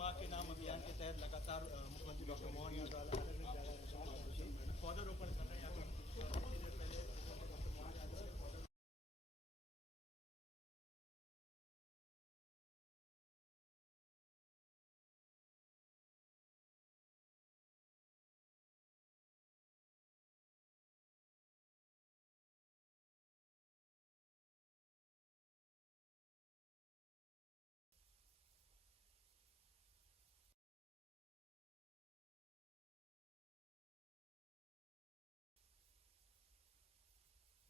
माँ के नाम अभियान के तहत लगातार मुख्यमंत्री डॉक्टर मोहन यादव अलग अलग जगह पौधारोपण कर रहे हैं।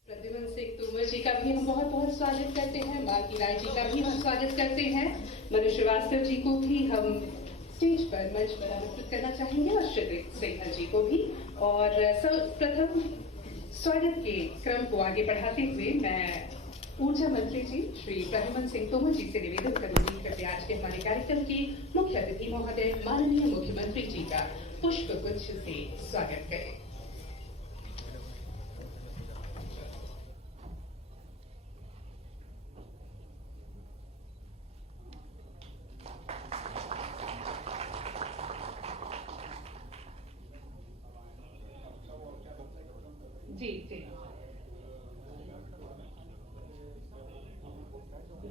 प्रद्युमन सिंह तोमर जी का भी हम बहुत बहुत स्वागत करते हैं। मालती राय जी का भी हम स्वागत करते हैं। मनु श्रीवास्तव जी को भी हम स्टेज पर मंच पर आमंत्रित करना चाहेंगे और श्री सिंह जी को भी। और सर्वप्रथम स्वागत के क्रम को आगे बढ़ाते हुए मैं ऊर्जा मंत्री जी श्री प्रद्युमन सिंह तोमर जी से निवेदन करूंगी कृपया आज के हमारे कार्यक्रम के मुख्य अतिथि महोदय माननीय मुख्यमंत्री जी का पुष्प गुच्छ से स्वागत करें। जी जी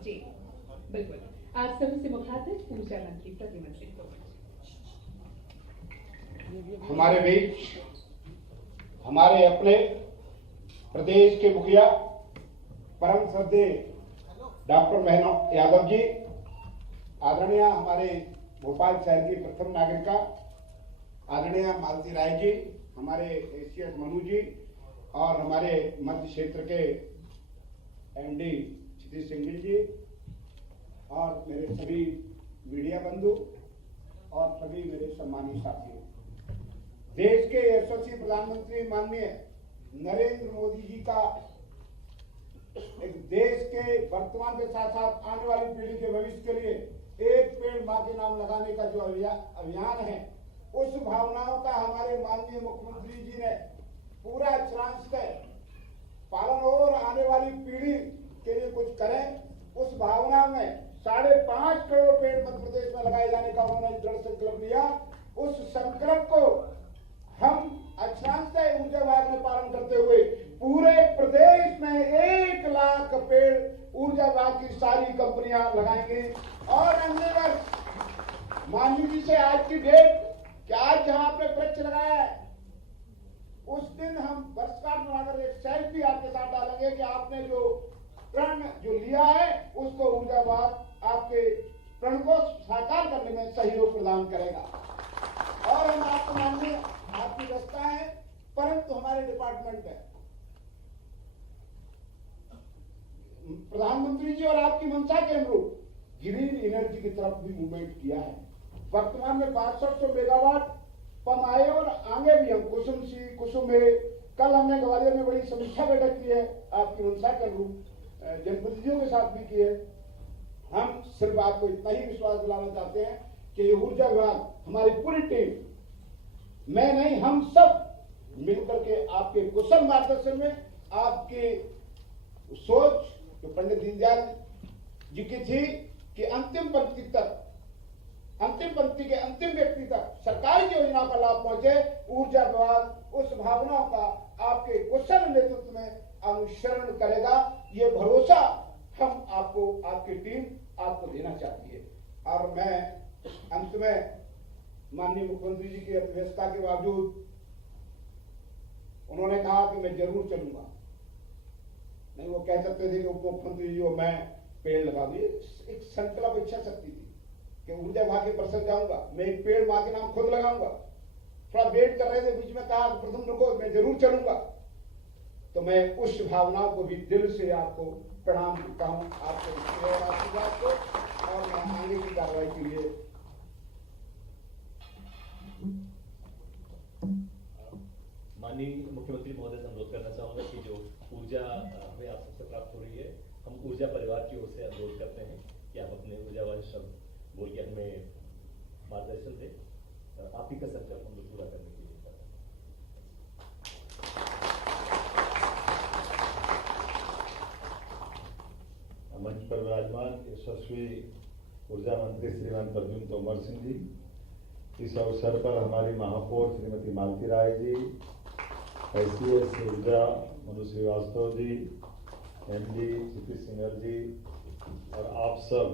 जी बिल्कुल। आप सभी से मुखातिब ऊर्जा मंत्री प्रद्युमन सिंह तोमर। हमारे बीच हमारे अपने प्रदेश के मुखिया परम श्रद्धेय डॉक्टर महनो यादव जी, आदरणीय हमारे भोपाल शहर की प्रथम नागरिका आदरणीय मालती राय जी, हमारे एसीएस मनु जी और हमारे मध्य क्षेत्र के एमडी क्षितिज सिंह जी और मेरे सभी मीडिया बंधु और सभी मेरे सम्मानित साथियों, देश के यशस्वी प्रधानमंत्री माननीय नरेंद्र मोदी जी का एक देश के वर्तमान के साथ साथ आने वाली पीढ़ी के भविष्य के लिए एक पेड़ मां के नाम लगाने का जो अभियान है, उस भावनाओं का हमारे माननीय मुख्यमंत्री जी ने पूरा अक्षरांश पालन हो और आने वाली पीढ़ी के लिए कुछ करें। उस भावना में 5.5 करोड़ पेड़ मध्य प्रदेश में लगाए जाने का उन्होंने दृढ़ संकल्प लिया। उस संकल्प को हम अक्षरांश प्रदान करते हुए पूरे प्रदेश में 1 लाख पेड़ ऊर्जा विभाग की सारी कंपनियां लगाएंगी। और अगले वर्ष माननीय जी से आज की डेट कि आज जहां आपने वृक्ष लगाया है उस दिन हम वर्षगांठ मनाकर एक सेल्फी आपके साथ डालेंगे कि आपने जो प्रण जो लिया है उसको ऊर्जा विभाग आपके प्रण को साकार करने में सहयोग प्रदान करेगा। और हम आपको माननीय आपकी व्यवस्था है, परंतु हमारे डिपार्टमेंट में प्रधानमंत्री जी और आपकी मंशा के अनुरूप ग्रीन एनर्जी की तरफ भी मूवमेंट किया है। वर्तमान में 6200 मेगावाट पंप आए और आगे भी हम कुसुम है। कल हमने ग्वालियर में बड़ी समीक्षा बैठक की है आपकी मंशा के अनुरूप, जनप्रतिनिधियों के साथ भी की है। हम सिर्फ आपको इतना ही विश्वास दिलाना चाहते हैं कि ऊर्जा विभाग हमारी पूरी टीम, मैं नहीं हम सब मिलकर के आपके कुशल मार्गदर्शन में आपकी सोच जो पंडित दीनदयाल जी की थी कि अंतिम पंक्ति तक, अंतिम पंक्ति के अंतिम व्यक्ति तक सरकारी योजनाओं का लाभ पहुंचे, ऊर्जा विभाग उस भावनाओं का आपके कुशल नेतृत्व में अनुसरण करेगा। ये भरोसा हम आपको, आपकी टीम आपको देना चाहती है। और मैं अंत में माननीय मुख्यमंत्री जी की व्यवस्था के बावजूद उन्होंने कहा कि मैं जरूर चलूंगा, नहीं वो कह सकते थे कि उप मुख्यमंत्री जी और मैं पेड़ लगा दूं, एक संकल्प इच्छा शक्ति थी कि ऊर्जा विभाग के परिसर जाऊंगा, मैं एक पेड़ मां के नाम खुद लगाऊंगा। थोड़ा वेट कर रहे थे, बीच में कहा प्रथम रुको मैं जरूर चलूंगा। तो मैं उस भावनाओं को भी दिल से आपको प्रणाम करता हूं, आपको और आशीर्वाद को, और मैं आगे की कार्रवाई के लिए माननीय मुख्यमंत्री महोदय से अनुरोध करना चाहूंगा कि जो ऊर्जा हमें आप सबसे प्राप्त हो रही है, हम ऊर्जा परिवार की ओर से अनुरोध करते हैं कि आप अपने ऊर्जावान शब्द बोल के हमें मार्गदर्शन दें। आप ही का संकल्प हम लोग पूरा करने के लिए कर रहे हैं। मंच पर विराजमान यशस्वी ऊर्जा मंत्री श्रीमान प्रद्युम्न तोमर सिंह जी, इस अवसर पर हमारी महापौर श्रीमती मालती राय जी, ICS ऊर्जा मनु श्रीवास्तव जी, MD सीपी सिंघल जी और आप सब,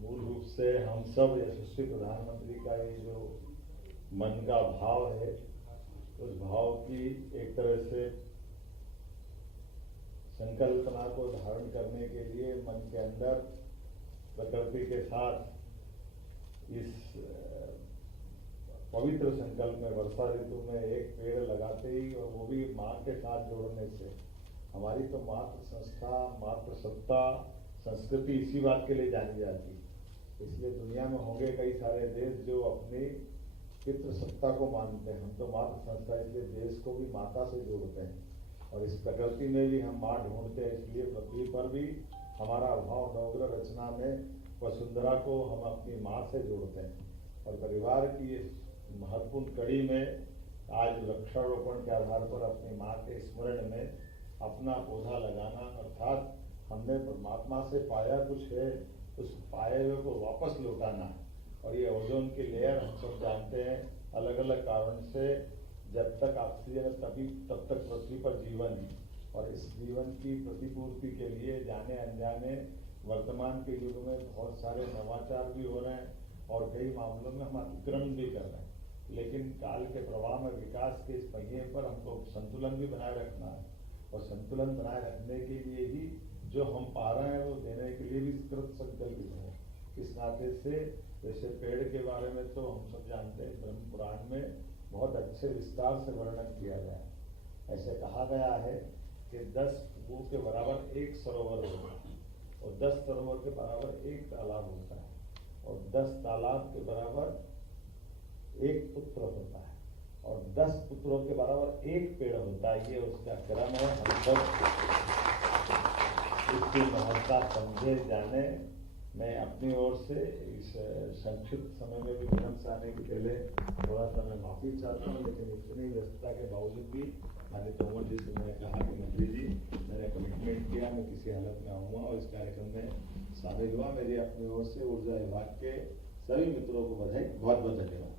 मूल रूप से हम सब यशस्वी प्रधानमंत्री का ये जो मन का भाव है, उस भाव की एक तरह से संकल्पना को धारण करने के लिए मन के अंदर प्रकृति के साथ इस पवित्र संकल्प में वर्षा ऋतु में एक पेड़ लगाते ही, और वो भी माँ के साथ जोड़ने से, हमारी तो मातृ संस्था, मातृ सत्ता, संस्कृति इसी बात के लिए जानी जाती है। इसलिए दुनिया में होंगे कई सारे देश जो अपनी पितृ सत्ता को मानते हैं, हम तो मातृ संस्था, इसलिए देश को भी माता से जोड़ते हैं। और इस प्रकृति में भी हम माँ ढूंढते हैं, इसलिए पृथ्वी पर भी हमारा भाव नवग्रह रचना में वसुंधरा को हम अपनी माँ से जोड़ते हैं। और परिवार की इस महत्वपूर्ण कड़ी में आज वृक्षारोपण के आधार पर अपनी माँ के स्मरण में अपना पौधा लगाना, अर्थात हमने परमात्मा से पाया कुछ है, उस पाए हुए को वापस लौटाना। और ये ओजोन की लेयर हम सब जानते हैं, अलग अलग कारण से जब तक ऑक्सीजन है तब तक पृथ्वी पर जीवन है। और इस जीवन की प्रतिपूर्ति के लिए जाने अनजाने वर्तमान के युग में बहुत सारे नवाचार भी हो रहे हैं और कई मामलों में हम अतिक्रमण भी कर रहे हैं। लेकिन काल के प्रवाह में विकास के इस पहिए पर हमको संतुलन भी बनाए रखना है, और संतुलन बनाए रखने के लिए ही जो हम पा रहे हैं वो देने के लिए भी कृत संकल्पित है। इस नाते से जैसे पेड़ के बारे में तो हम सब जानते हैं, ब्रह्म पुराण में बहुत अच्छे विस्तार से वर्णन किया गया है। ऐसे कहा गया है कि 10 कुओं के बराबर एक सरोवर होता है, और 10 सरोवर के बराबर एक तालाब होता है, और 10 तालाब के बराबर एक पुत्र होता है, और 10 पुत्रों के बराबर एक पेड़ होता है। ये उसका क्रम है। हम सब इसकी महत्ता समझे जाने। मैं अपनी ओर से इस संक्षिप्त समय में भी विलंब से आने के पहले थोड़ा सा मैं माफी चाहता हूँ, लेकिन इतनी व्यस्तता के बावजूद भी माननीय तोमर जी से मैंने कहा कि मंत्री जी, मैंने कमिटमेंट किया, मैं किसी हालत में आऊँगा और इस कार्यक्रम में शामिल हुआ। मेरी अपनी ओर से ऊर्जा विभाग के सभी मित्रों को बधाई, बहुत बहुत धन्यवाद।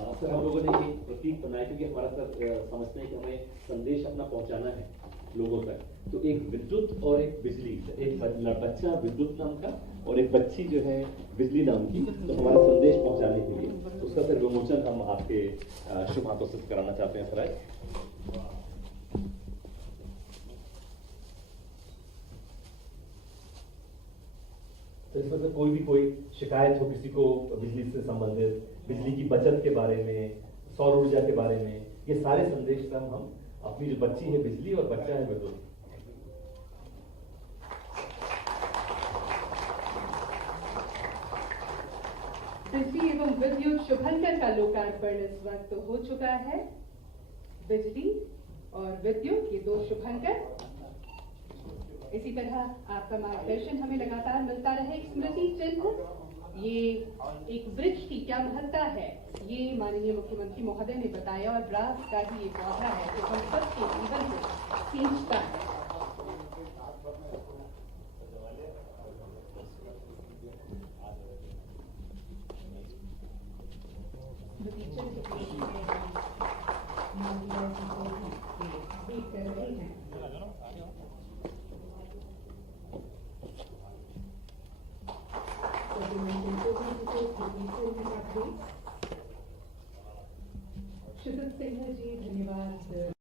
सर हम लोगों ने एक प्रतीक बनाया क्योंकि हमारा सर समझते हैं कि हमें संदेश अपना पहुंचाना है लोगों तक। तो एक विद्युत और एक बिजली, एक बच्चा विद्युत नाम का और एक बच्ची जो है बिजली नाम की, तो हमारा संदेश पहुंचाने के लिए उसका सर विमोचन हम आपके शुभ हाथों से कराना चाहते हैं सर आज। तो इसमें से कोई शिकायत हो किसी को बिजली से संबंधित, बिजली की बचत के बारे में, सौर ऊर्जा के बारे में, ये सारे संदेश हम अपनी जो बच्ची है बिजली और बच्चा है विद्युत, बिजली एवं विद्युत शुभंकर का लोकार्पण इस वक्त हो चुका है। बिजली और विद्युत, ये दो शुभंकर। इसी तरह आपका मार्गदर्शन हमें लगातार मिलता रहे। एक स्मृति चिन्ह, ये एक वृक्ष की क्या महत्ता है, ये माननीय मुख्यमंत्री महोदय ने बताया, और ब्रास का ही ये पौधा है जो हम सबके जीवन को सींचता है। स्मृति चिन्ह देख कर रहे हैं। क्षितिज सिन्हा जी, धन्यवाद।